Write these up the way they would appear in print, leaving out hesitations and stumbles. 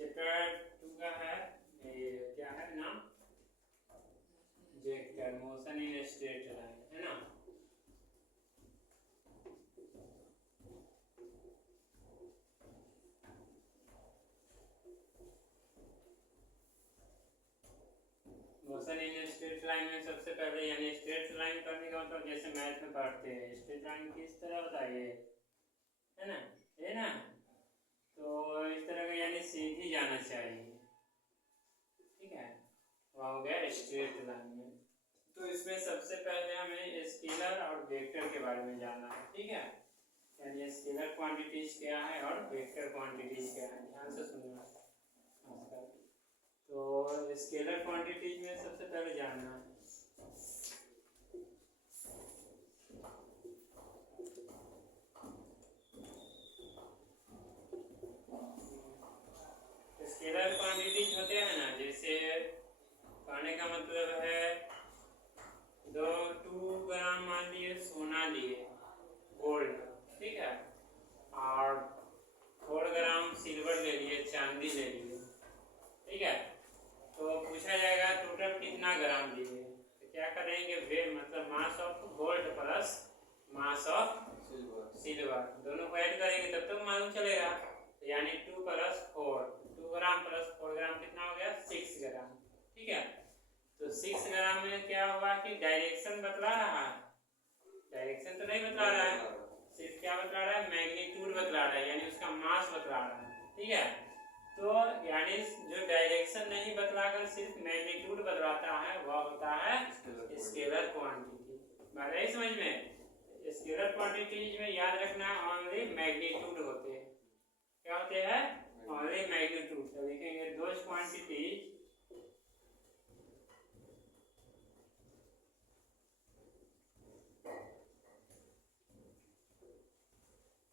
Chapter 2 का है, ये क्या है नाम, vector motion in straight line, है ना। मोशन इन स्ट्रेट लाइन में सबसे पहले यानी स्ट्रेट लाइन करने का मतलब जैसे मैथ में पढ़ते हैं स्ट्रेट लाइन किस तरह होता है, ये है ना, ये ना, तो इस तरह का यानी सीधी जाना चाहिए, ठीक है, वहाँ हो गया स्ट्रेट लाइन में। तो इसमें सबसे पहले हमें स्केलर और वेक्टर के बारे में जानना है, ठीक है, यानी स्केलर क्वांटिटीज क्या है और वेक्टर क्वांटिटीज क्या है, ध्यान से सुनना। तो स्केलर क्वांटिटीज में सबसे पहले जानना है स्केलर क्वांटिटीज होते हैं ना, जैसे कहने का मतलब है 2 ग्राम मान लिए सोना लिए गोल्ड, ठीक है, और 4 ग्राम सिल्वर ले लिए, चांदी ले लिए, ठीक है, तो पूछा जाएगा टोटल कितना ग्राम लिए, तो क्या करेंगे वे मतलब mass of gold plus mass of silver दोनों को ऐड करेंगे तब तो मालूम चलेगा, यानी 2 + 4 2 ग्राम + 4 ग्राम कितना हो गया 6 ग्राम, ठीक है। तो 6 ग्राम में क्या हुआ कि डायरेक्शन बतला रहा है, डायरेक्शन तो नहीं बतला रहा है, सिर्फ क्या बतला रहा है, मैग्नीट्यूड बतला रहा है, यानी उसका मास बतला रहा है, ठीक है। तो यानी जो डायरेक्शन नहीं बतलाकर सिर्फ मैग्नीट्यूड बतलाता है वह होता है स्केलर क्वांटिटी। बात है समझ में, स्केलर क्वांटिटीज में याद रखना ओनली मैग्नीट्यूड होते हैं, क्या होते हैं, ओनली मैग्नीट्यूड। तो लिखेंगे those quantities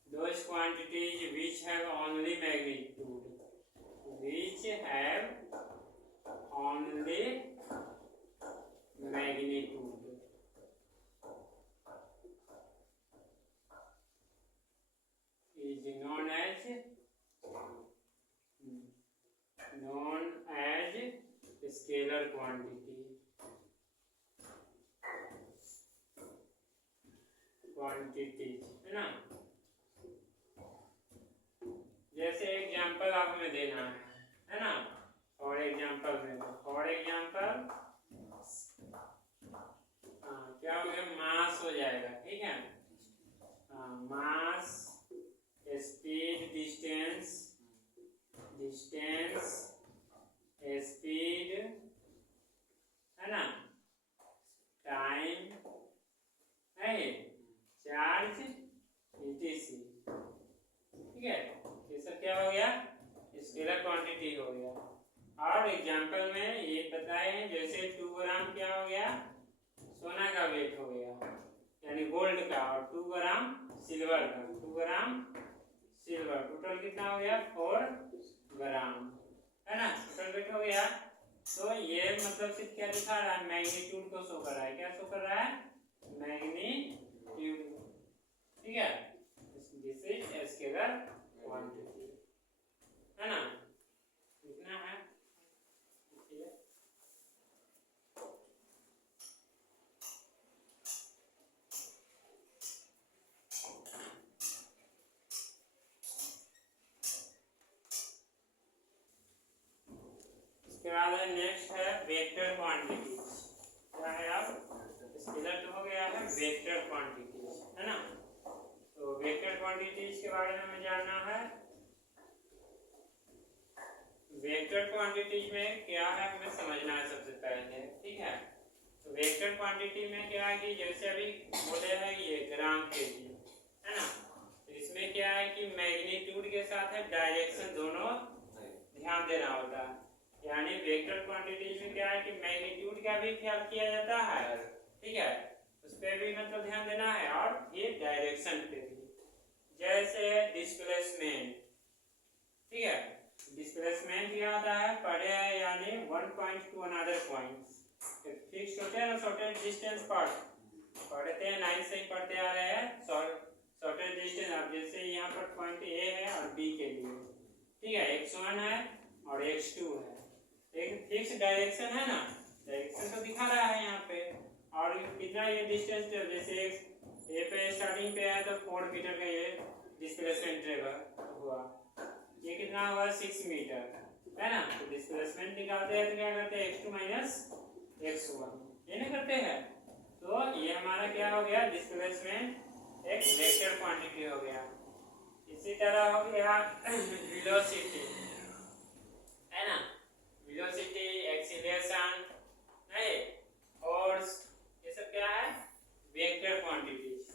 which have only magnitude, which have only magnitude is known as scalar quantity, है ना। जैसे एग्जाम्पल आप हमें देना है ना, और एग्जाम्पल में और एग्जाम्पल क्या हो गया, मास हो जाएगा, ठीक है, मास, स्पीड, डिस्टेंस, स्पीड, है ना, टाइम है, चार्ज, etc, ठीक है, ये सब क्या हो गया, स्केलर क्वांटिटी हो गया। और एग्जांपल में ये बताए हैं जैसे 2 ग्राम क्या हो गया, सोना का वेट हो गया यानी गोल्ड का, और 2 ग्राम सिल्वर का, 2 ग्राम सिल्वर, टोटल कितना हो गया 4 ग्राम, है ना, टोटल वेट हो गया। तो ये मतलब सिर्फ क्या दिखा रहा है, मैग्नीट्यूड को शो कर रहा है, क्या शो कर रहा है, मैग्नीट्यूड, ठीक है, दिस इज स्केलर क्वांटिटी, है ना, कितना है, इसके बाद नेक्स्ट है वेक्टर क्वांटिटी, क्या है आप, स्केलर तो हो गया है, वेक्टर क्वांटिटी, है ना। तो वेक्टर क्वांटिटीज के बारे में हमें जानना है, वेक्टर क्वांटिटीज में क्या है हमें समझना है सबसे पहले, ठीक है। तो वेक्टर क्वांटिटी में क्या है कि जैसे अभी बोले हैं ये ग्राम केजी, है ना, तो इसमें क्या है कि मैग्नीट्यूड के साथ है डायरेक्शन दोनों ध्यान देना होता है, यानी वेक्टर क्वांटिटीज में क्या है कि मैग्नीट्यूड का भी ख्याल किया जाता है, ठीक है, उस पर भी मतलब ध्यान देना है, और ये डायरेक्शन पे भी, जैसे डिस्प्लेसमेंट, ठीक है, डिस्प्लेसमेंट क्या होता है, पढ़े है यानी 1 point two another point, fix होते हैं ना, शॉर्टेज डिस्टेंस पढ़ते हैं 9 से ही पढ़ते आ रहे हैं, शॉर्टेज डिस्टेंस, अब जैसे यहाँ पर पॉइंट ए है और बी के लिए, ठीक है, x1 है और x2 है। एक फिक्स डायरेक्शन है ना, डायरेक्शन तो दिखा रहा है यहाँ पे। और कितना ये डिस्टेंस, जैसे ए पे स्टार्टिंग पे है तो 4 मीटर का ये डिस्प्लेसमेंट ट्रेवल हुआ, ये कितना हुआ 6 मीटर है ना। तो डिस्प्लेसमेंट निकालते हैं तो क्या करते हैं x2 माइनस x1, ये नहीं करते हैं। तो ये हमारा क्या हो गया, डिस्प्लेसमेंट एक वेक्टर क्वांटिटी हो गया। इसी तरह हो गया वेलोसिटी है ना, वेलोसिटी, एक्सीलरेशन, नहीं फोर्स, ये सब क्या है, वेक्टर क्वांटिटीज।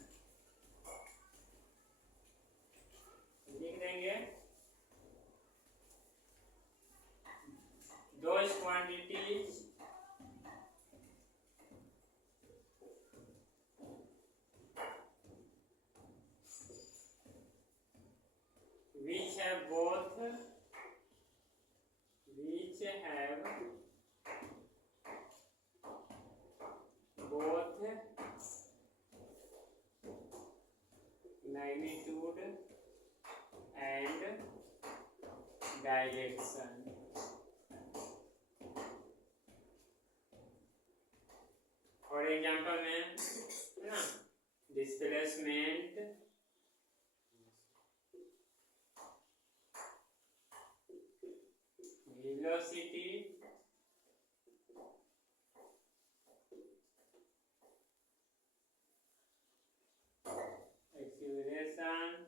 लिख देंगे those quantities which have both magnitude and direction। For example में है ना, displacement, velocity, acceleration,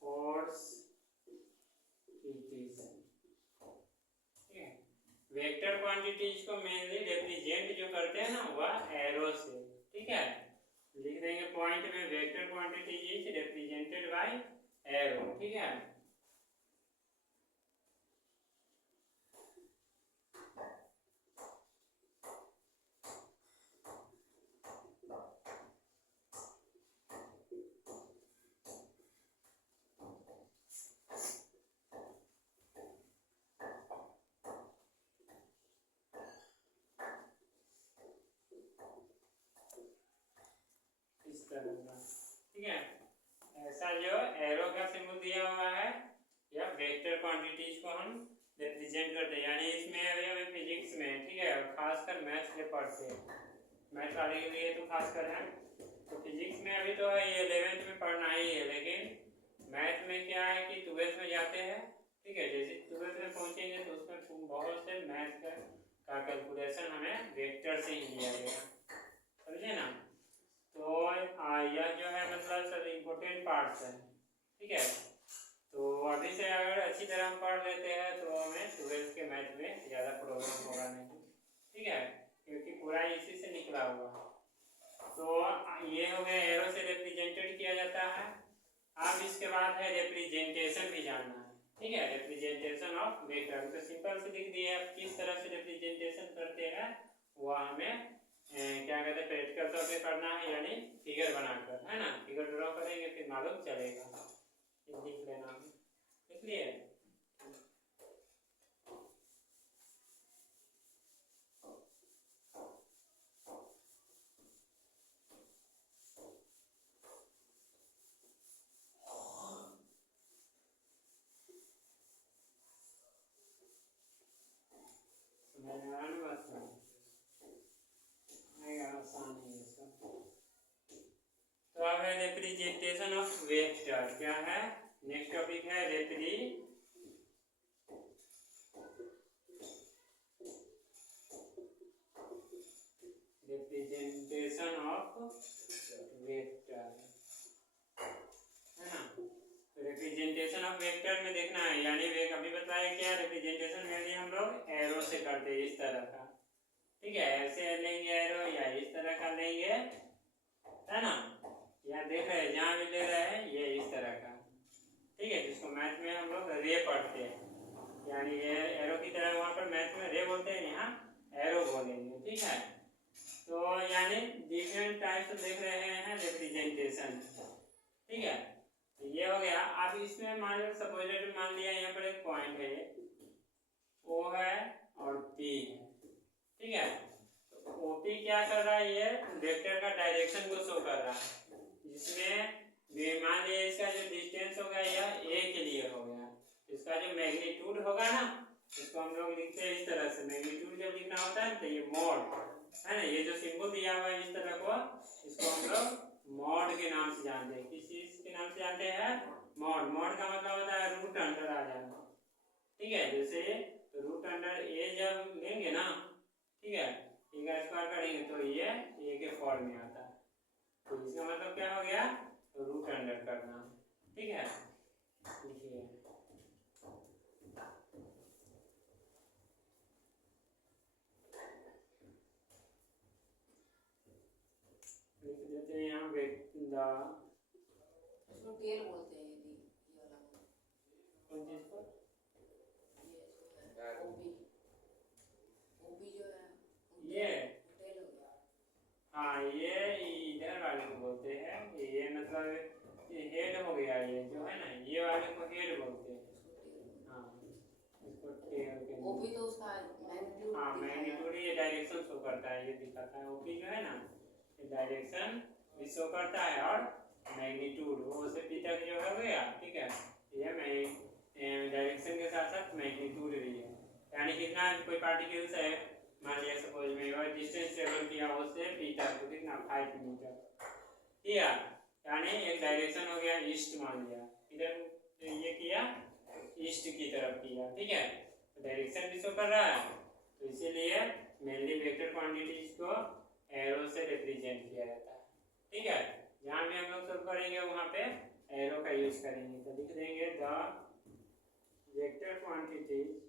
force, vector quantities को मेनली रिप्रेजेंट जो करते हैं ना वह एरो से, ठीक है। लिख देंगे पॉइंट में vector quantities is represented by arrow, ठीक है। ठीक है, ऐसा जो एरो का सिंबल दिया हुआ है या वेक्टर क्वांटिटीज को हम रिप्रेजेंट करते हैं, यानी इसमें अभी हमें फिजिक्स में, ठीक है, खासकर मैथ्स के पढ़ते हैं, मैथ वाले के लिए तो खासकर है। तो फिजिक्स में अभी तो है ये 11th में पढ़ना ही है, लेकिन मैथ में क्या है कि 12th में जाते हैं, ठीक है। जैसे 12th में पहुंचेंगे तो उसमें बहुत से मैथ का कैलकुलेशन हमें वेक्टर से ही लिया गया, समझे ना। तो यह जो है मतलब सब इम्पोर्टेंट पार्ट्स है, ठीक है। तो अभी से अगर अच्छी तरह हम पढ़ लेते हैं तो हमें 12th के मैथ में ज़्यादा प्रॉब्लम होगा नहीं, ठीक है, क्योंकि पूरा इसी से निकला हुआ। तो ये हो गया एरो से रिप्रेजेंटेड किया जाता है। अब इसके बाद है रिप्रेजेंटेशन भी जानना है, ठीक है। रिप्रेजेंटेशन ऑफ वेक्टर तो सिंपल से लिख दिया, किस तरह से रिप्रेजेंटेशन करते हैं वह हमें क्या कहते हैं प्रैक्टिकल तौर पे करना है, यानी फिगर बनाकर, है ना। फिगर ड्रॉ करेंगे फिर मालूम चलेगा, लिख लेना, इसलिए तो अब है रिप्रेजेंटेशन ऑफ वेक्टर, क्या है नेक्स्ट टॉपिक है रिप्रेजेंटेशन ऑफ वेक्टर, है ना। रिप्रेजेंटेशन ऑफ वेक्टर में देखना है, यानी अभी बताया क्या रिप्रेजेंटेशन में हम लोग एरो से करते हैं, इस तरह का, ठीक है। ऐसे लेंगे एरो या इस तरह का लेंगे, है ना। यहाँ देख रहे हैं जहाँ भी ले रहे हैं ये इस तरह का, ठीक है, जिसको मैथ में हम लोग रे पढ़ते हैं, यानी ये एरो की तरह वहाँ पर मैथ में रे बोलते हैं, यहाँ एरो बोलेंगे, ठीक है। तो यानी डिफरेंट टाइप्स देख रहे हैं रिप्रेजेंटेशन, ठीक है। तो ये हो गया। अब इसमें मान लो सपोजिट मान लिया यहाँ पर एक पॉइंट है, ओ है और पी है, ठीक है। तो ओपी क्या कर रहा है, ये वेक्टर का डायरेक्शन को शो कर रहा है, जिसमें मान लिया इसका जो डिस्टेंस होगा यह ए के लिए होगा, मैग्नीट्यूड होगा ना, इसको हम लोग लिखते हैं इस तरह से। मैग्नीट्यूड जब लिखना होता है तो ये मॉड है ना, ये जो सिंबल दिया हुआ है इस तरह को, इसको हम लोग मॉड के नाम से जानते हैं। किस चीज के नाम से जानते हैं? मॉड। मॉड का मतलब होता है रूट अंडर आ जाना, ठीक है। जैसे रूट अंडर ए जब लेंगे ना, ठीक है, ए का स्क्वायर करेंगे तो ये ए के फॉर्म में आता है, तो इसका मतलब क्या हो गया? रूट अंडर करना, ठीक है। लिखिए लिख देते हैं यहाँ इसको टेल बोलते हैं, ये वाला कौन चीज को? ये ओपी, ओपी जो है ये टेल हो गया। हाँ, ये इधर वाले को बोलते हैं, ये मतलब ये हेड हो गया, ये जो है ना, ये वाले को हेड बोलते हैं। हाँ, इसको टेल के ओपी तो उसका मैग्नीट्यूड, हाँ मैग्नीट्यूड ये डायरेक्शन शो करता है, ये दिखाता है। ओपी जो है ना, ये डायरेक्शन भी शो करता है, और मैग्नीट्यूड वो से पी तक जो हो गया, ठीक है। ये डायरेक्शन के साथ साथ मैग्नीट्यूड भी है, यानी कितना कोई पार्टिकल्स है, मान लिया सपोज में, और डिस्टेंस ट्रेवल किया उससे पी तक तो कितना 5 मीटर, ठीक है। यानी एक डायरेक्शन हो गया ईस्ट, मान लिया इधर ये किया ईस्ट की तरफ किया, ठीक है, तो डायरेक्शन भी शो कर रहा है। तो इसीलिए मेनली वेक्टर क्वांटिटीज को एरो से रिप्रेजेंट किया जाता है, ठीक है। जहाँ भी हम लोग सॉल्व करेंगे वहाँ पे एरो का यूज करेंगे, तो लिख देंगे द वेक्टर क्वांटिटीज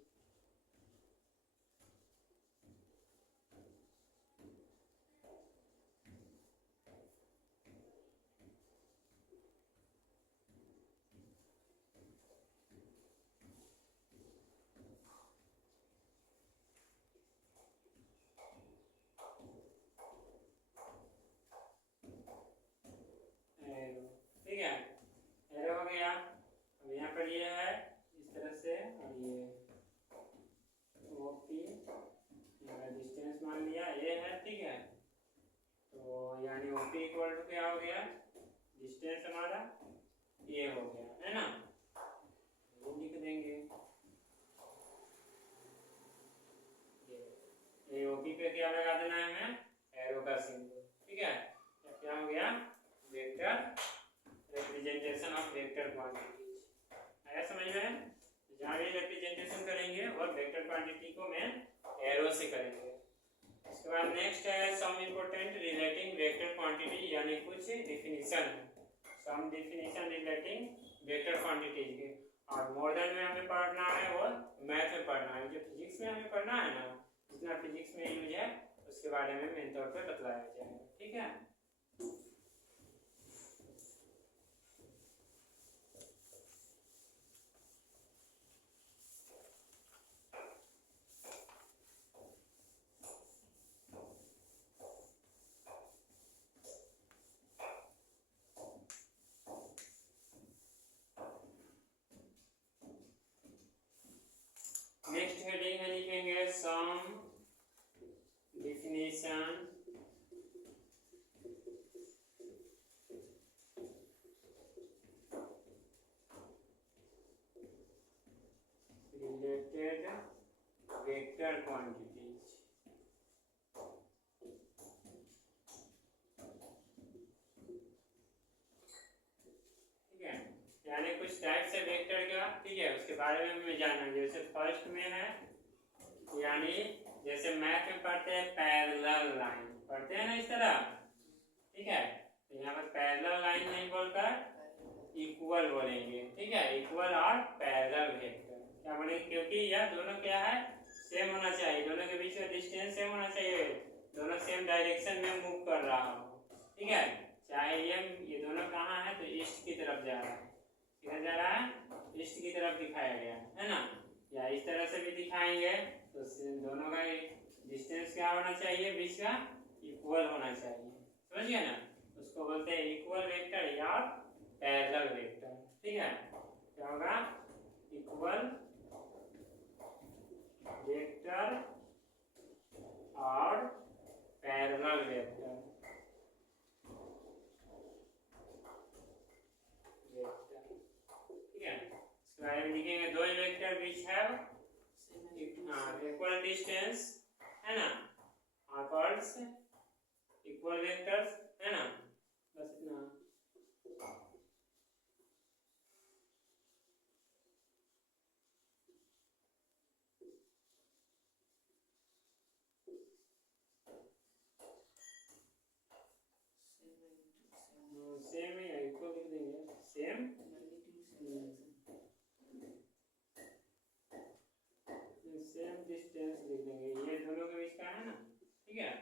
एरो, ठीक है। एरो हो गया। अब यहाँ पर ये है इस तरह से, और ये ओपी डिस्टेंस मान लिया ये है, ठीक है। तो यानी ओपी इक्वल टू क्या हो गया? डिस्टेंस हमारा ये हो गया, है ना, ये लिख देंगे। ये ओपी पे क्या लगा देना है हमें? एरो का सिंबल, ठीक है। क्या हो गया? Vector representation of vector quantities. आया समझ में? जहाँ भी रिप्रेजेंटेशन करेंगे और वेक्टर क्वांटिटी को मैं एरो से करेंगे। इसके बाद नेक्स्ट है some important relating vector quantity, यानी कुछ डिफिनीशन है, some definition relating vector quantities के। और मोर देन में हमें पढ़ना है वो मैथ में पढ़ना है, जो फिजिक्स में हमें पढ़ना है ना, जितना फिजिक्स में यूज है उसके बारे में मेन तौर पे बतलाया जाएगा, ठीक है। नेक्स्ट हेडिंग है, लिखेंगे सम डिफिनीशन रिलेटेड वेक्टर क्वांटिटीज, ठीक है। यानी कुछ टाइप से वेक्टर का, ठीक है, उसके बारे में हमें जानना है। जैसे फर्स्ट में है, यानी जैसे मैथ में पढ़ते हैं पैरेलल लाइन, पढ़ते हैं ना इस तरह, ठीक है। तो यहाँ पर पैरेलल लाइन नहीं बोलकर इक्वल बोलेंगे, ठीक है। इक्वल और पैरेलल वेक्टर क्या बोलेंगे? क्योंकि यह दोनों क्या है? सेम होना चाहिए, दोनों के बीच का डिस्टेंस सेम होना चाहिए, दोनों सेम डायरेक्शन में मूव कर रहा हो, ठीक है। चाहे ये दोनों कहाँ है, तो ईस्ट की तरफ जा रहा है, किधर जा रहा है? ईस्ट की तरफ दिखाया गया है ना, या इस तरह से भी दिखाएंगे, तो दोनों का डिस्टेंस क्या होना चाहिए? बीच का इक्वल होना चाहिए, समझ गए ना। उसको बोलते हैं इक्वल वेक्टर या पैरेलल वेक्टर, ठीक है। क्या होगा? इक्वल वेक्टर और पैरेलल वेक्टर, ठीक है। इसके तो हम लिखेंगे दो vector which have equal distance, है ना, आर कॉल्ड इक्वल वेक्टर्स, है ना, बस इतना। सेम ही इक्वल लिख देंगे, सेम सेम डिस्टेंस लिख देंगे, ये दोनों के बीच का है ना, ठीक है।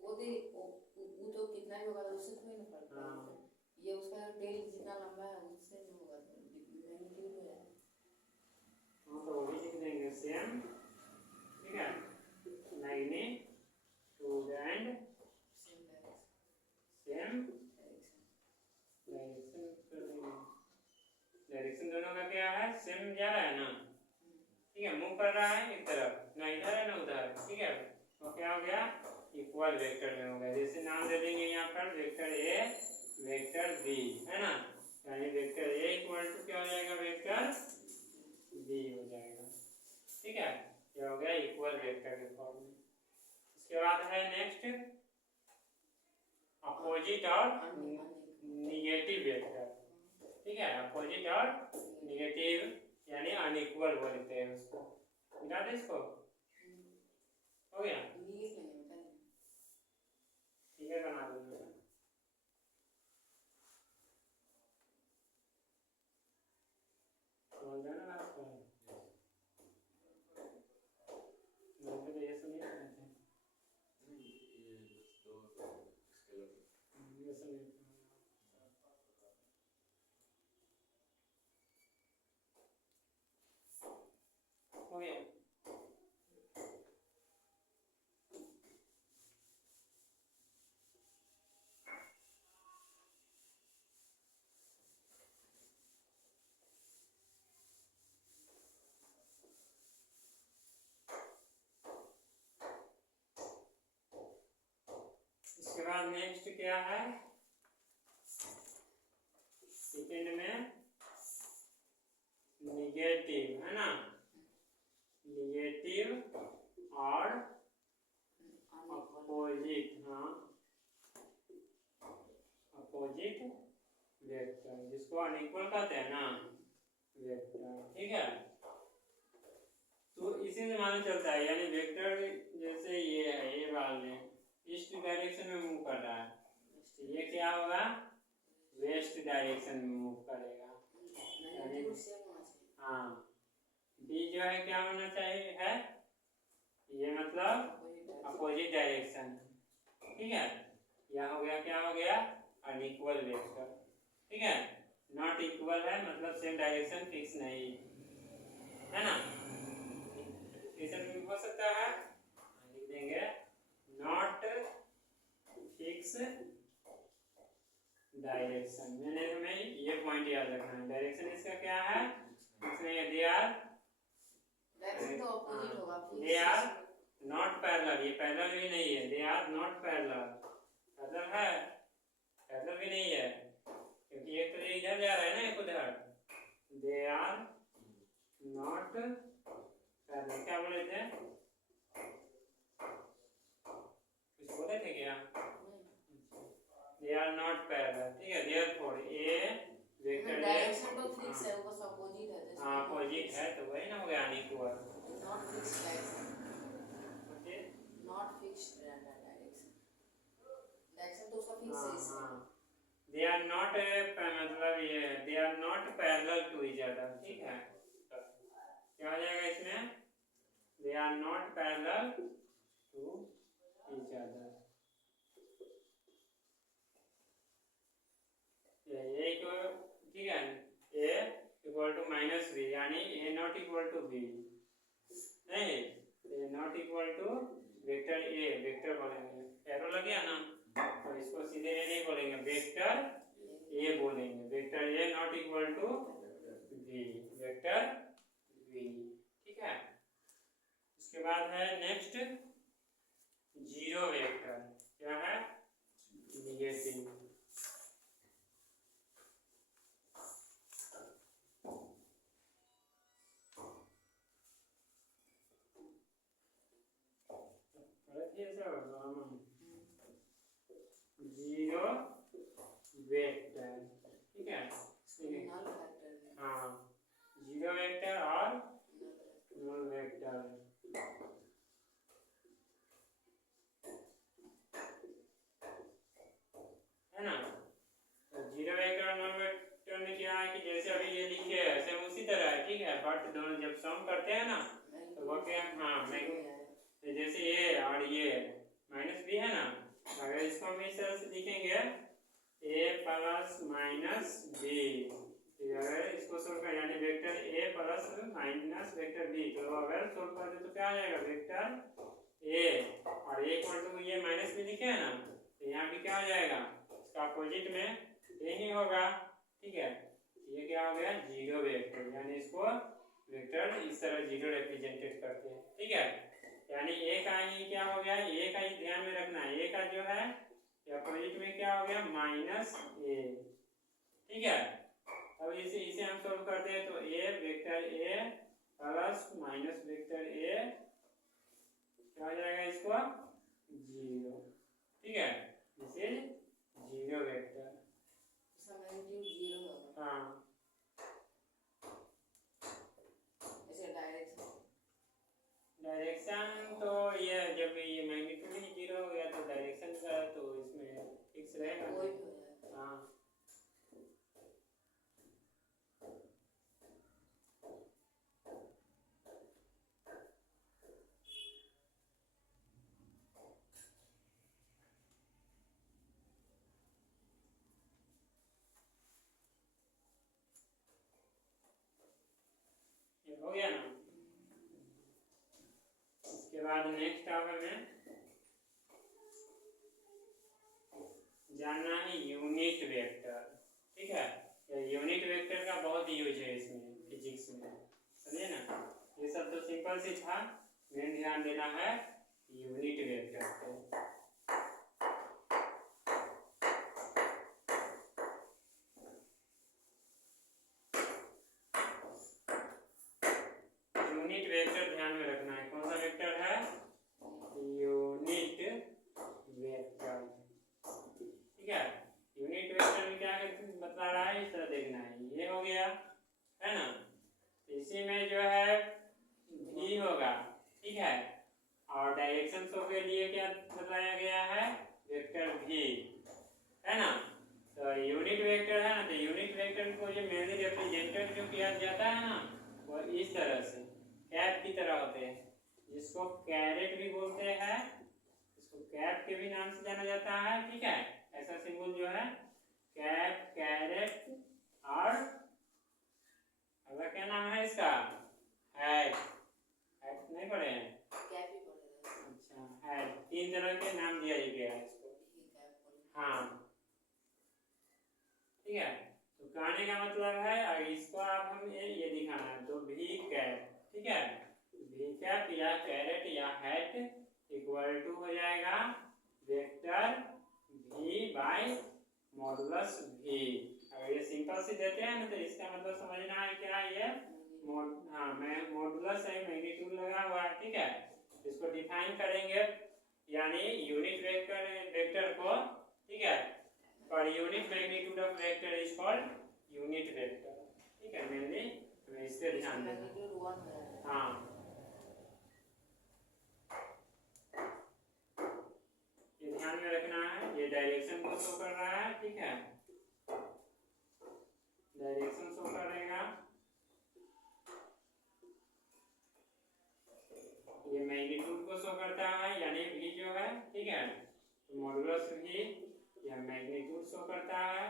वो तो कितना भी होगा उससे थोड़ी ना फर्क पड़ता है। ये उसका टेल जितना लंबा है उससे नहीं होगा, मैग्नीट्यूड है। हाँ तो वो भी लिख देंगे सेम, ठीक है, magnitude and same direction same direction दोनों का क्या है, सेम जा रहा है ना, ठीक है, मूव कर रहा है एक तरफ, ना इधर है ना उधर, ठीक है। तो क्या हो गया, इक्वल वेक्टर में हो गया। जैसे नाम दे देंगे यहाँ पर वेक्टर ए वेक्टर बी, है ना, यानी वेक्टर ए इक्वल टू क्या हो जाएगा, वेक्टर बी हो जाएगा, ठीक है। क्या हो गया, इक्वल वेक्टर के फॉर्म में। इसके बाद है नेक्स्ट अपोजिट और निगेटिव वेक्टर, ठीक है। अपोजिट और निगेटिव यानी अनइक्वल बोलते हैं उसको, मिटा दे इसको, हो गया, ठीक है, बना दूंगा। समझ गए ना आपको, मुझे तो ये समझ नहीं आते, ये समझ हो गया। इसके बाद नेक्स्ट क्या है, सेकेंड में निगेटिव, है ना, निगेटिव और अपोजिट, हाँ अपोजिट वेक्टर, जिसको अनइक्वल कहते हैं ना वेक्टर, ठीक है। तो इसी से मालूम चलता है, यानी वेक्टर जैसे ये है, ये वाले ईस्ट डायरेक्शन में मूव कर रहा है, ये क्या होगा, वेस्ट डायरेक्शन में मूव करेगा, यानी हाँ बी जो है क्या होना चाहिए है, ये मतलब अपोजिट डायरेक्शन, ठीक है। यह हो गया, क्या हो गया, अनइक्वल वेक्टर, ठीक है। नॉट इक्वल है मतलब सेम डायरेक्शन फिक्स नहीं है ना, कैसे हो सकता है, लिख देंगे नॉट फिक्स डायरेक्शन। मैंने हमें ये पॉइंट याद रखना है, डायरेक्शन इसका क्या है, इसमें दे आर नॉट पैरेलल, ये पैरेलल भी नहीं है, they are not parallel, parallel है, पैरेलल भी नहीं है, क्योंकि एक तो इधर जा रहा है ना, एक उधर, दे आर नॉट पैरेलल। क्या बोले थे, कुछ बोले थे क्या, दे आर नॉट पैरेलल, ठीक है। देयरफॉर ए वेक्टर डायरेक्शन तो फिक्स है, वो बस अपोजिट है, जैसे हाँ अपोजिट है, तो वही ना हो गया unequal, not fix direction, not fix direction, direction तो उसका फिक्स है इससे। दे आर नॉट मतलब ये they are not parallel to each other, ठीक है। क्या हो जाएगा इसमें, they are not parallel to each other, A को, ठीक है, A equal to minus B, यानी A not equal to B, नहीं A not equal to vector A, vector बोलेंगे, एरो लग गया ना, तो इसको सीधे ए नहीं बोलेंगे, वेक्टर ए बोलेंगे, vector A not equal to B, vector B, ठीक है। इसके बाद है नेक्स्ट जीरो वेक्टर, क्या है, निगेटिव, ऐसे जीरो वेक्टर, ठीक है। नल फैक्टर हाँ, जीरो वेक्टर और नल वेक्टर, है ना। तो जीरो वेक्टर और नल वेक्टर में क्या है कि जैसे अभी ये लिखे है सेम उसी तरह है, ठीक है। बट दोनों जब सम करते हैं ना तो वो क्या, हाँ जैसे ये और ये माइनस बी है ना, अगर इसको हम इस तरह से लिखेंगे a प्लस माइनस बी, अगर इसको सोल्व कर यानी vector a plus minus vector b, तो अगर सोल्व कर दे तो क्या आ जाएगा वेक्टर a और a इक्वल टू ये माइनस बी लिखे है ना, तो यहाँ भी क्या आ जाएगा इसका अपोजिट में ये ही होगा, ठीक है। ये क्या हो गया जीरो वेक्टर, यानी इसको वेक्टर इस तरह जीरो रिप्रेजेंटेड करते हैं, ठीक है। यानी ए का ही क्या हो गया, ए का ही ध्यान में रखना है, ए का जो है अपोजिट में क्या हो गया माइनस ए, ठीक है। अब इसे हम सोल्व करते हैं तो A vector A plus minus vector A क्या हो जाएगा इसको जीरो, ठीक है। दिस इज जीरो वेक्टर, इसका मैग्नीट्यूड जीरो होगा। हाँ ऐसे डायरेक्शन तो ये जब ये मैग्नीट्यूड ही जीरो हो गया तो डायरेक्शन का तो इसमें फिक्स रहेगा, कोई भी हो जाता है। हाँ। ये हो गया ना। इसके बाद नेक्स्ट अब हमें जानना है यूनिट वेक्टर, ठीक है। यूनिट वेक्टर का बहुत यूज है इसमें फिजिक्स में, समझिए ना। ये सब तो सिंपल सी था, मेन ध्यान देना है यूनिट वेक्टर पे। यूनिट वेक्टर ध्यान में रखना है, कौन सा वेक्टर है यूनिट वेक्टर, ठीक है। यूनिट वेक्टर में क्या बता रहा है इस तरह देखना है, ये हो गया है ना। इसी में जो है भी होगा, ठीक है। और डायरेक्शन शो के लिए क्या बताया गया है वेक्टर भी, है ना। तो यूनिट वेक्टर है ना, तो यूनिट वेक्टर को जो मेनली रिप्रेजेंटेड जो किया जाता है ना वो इस तरह से कैप की तरह होते हैं, जिसको कैरेट भी बोलते हैं, इसको कैप के भी नाम से जाना जाता है, ठीक है। ऐसा सिंबल जो है कैप कैरेट और अगर क्या नाम है इसका हैट, हैट नहीं पढ़े हैं, कैप ही पड़ेगा। अच्छा हैट, तीन तरह के नाम दिया गया है इसको, हाँ ठीक है। तो कहने का मतलब है और इसको आप हम ये दिखाना है तो भी कैप, ठीक है। भी कैप या कैरेट या हैट इक्वल टू हो जाएगा वेक्टर भी बाय मॉडुलस भी। अगर ये सिंपल से देते हैं ना तो इसका मतलब समझना है क्या ये मॉडुलस है, मैग्नीट्यूड लगा हुआ है, ठीक है। इसको डिफाइन करेंगे यानी यूनिट वेक्टर को, ठीक है। Per unit magnitude of vector is called unit vector, ठीक है। मेनली तो इस पे ध्यान देना, हाँ। ये ध्यान में रखना है, ये डायरेक्शन को शो कर रहा है, ठीक है। डायरेक्शन शो करेगा, ये मैग्नीट्यूड को शो करता है यानी भी जो है, ठीक है। मॉडुलस भी या मैग्नीट्यूड शो करता है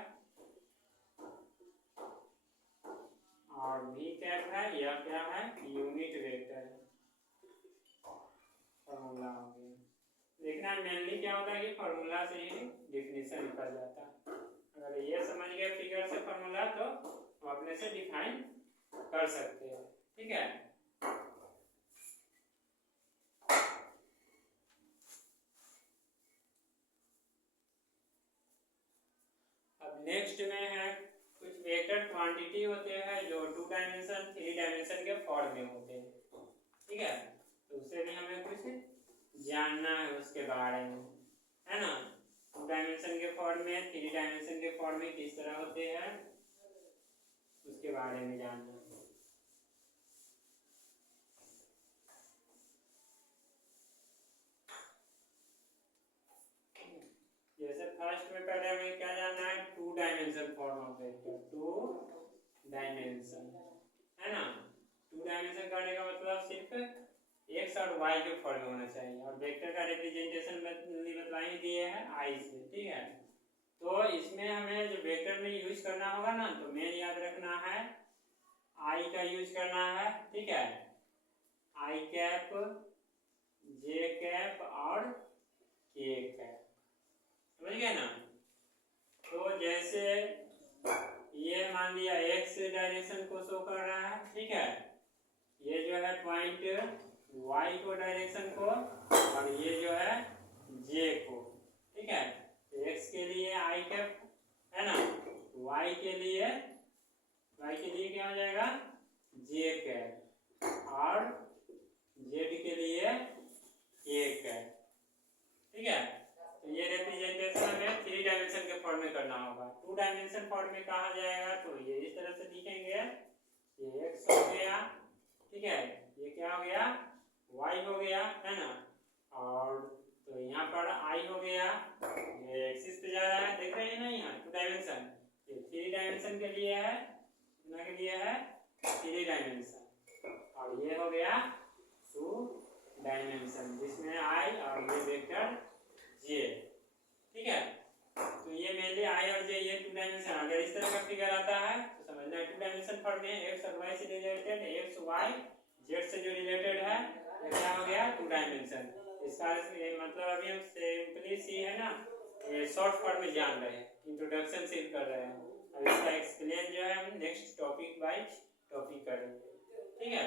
और भी कैप है या क्या है यूनिट वेक्टर है। फॉर्मूला हो गया, देखना मेनली क्या होता है कि फॉर्मूला से ही डिफिनेशन निकल जाता है। अगर ये समझ गए फिगर से फॉर्मूला तो अपने से डिफाइन कर सकते हैं, ठीक है। अब नेक्स्ट में है कुछ वेक्टर क्वांटिटी होते हैं जो 2 डायमेंशन 3 डायमेंशन के फॉर्म में होते हैं, ठीक है। तो उससे भी हमें कुछ जानना है उसके बारे में, है ना। 2 डायमेंशन के फॉर्म में, 3 डायमेंशन के फॉर्म में किस तरह होते हैं उसके बारे में जानना है। जैसे फर्स्ट में पहले हमें क्या जानना है, 2 dimension form of vector, 2 dimension, है ना। 2 डायमेंशन करने का मतलब सिर्फ एक्स और वाई के फॉर्म में होना चाहिए, और वेक्टर का रिप्रेजेंटेशन बतलाई दिए है आई से, ठीक है। तो इसमें हमें जो वेक्टर में यूज करना होगा ना, तो मेन याद रखना है आई का यूज करना है, ठीक है। आई कैप, जे कैप और के कैप, समझ गए ना। तो जैसे ये मान लिया एक्स डायरेक्शन को शो कर रहा है, ठीक है। ये जो है पॉइंट वाई को डायरेक्शन को, और ये जो है जे को, ठीक है। एक्स के लिए आई कैप, है ना। वाई के लिए क्या हो जाएगा, जे कैप, और जेड के लिए के कैप, ठीक है। तो ये रिप्रेजेंटेशन हमें 3 डायमेंशन के फॉर्म में करना होगा। 2 डायमेंशन फॉर्म में कहा जाएगा तो ये इस तरह से लिखेंगे, ये एक्स हो गया, ठीक है। ये क्या हो गया, वाई हो गया, है ना। और तो यहाँ पर आई हो गया, ये एक्सिस पे जा रहा है, देख रहे हैं ना यहाँ 2 डायमेंशन। ये 3 डायमेंशन के लिए है, कितना के लिए है, 3 डायमेंशन। और ये हो गया 2 डायमेंशन जिसमें आई और ये वेक्टर जे, ठीक है। तो ये मेनली आई और जे, ये 2 डायमेंशन। अगर इस तरह का फिगर आता है तो समझना है 2 डायमेंशन फॉर्म में एक्स और वाई से रिलेटेड, एक्स वाई जेड से जो रिलेटेड है, ये क्या हो गया, 2 डायमेंशन। इसका मतलब अभी हम सिंपली सी है ना, ये शॉर्ट फॉर्म में जान रहे हैं, इंट्रोडक्शन सिर्फ कर रहे हैं। अब इसका एक्सप्लेन जो है हम नेक्स्ट टॉपिक वाइज टॉपिक करेंगे, ठीक है।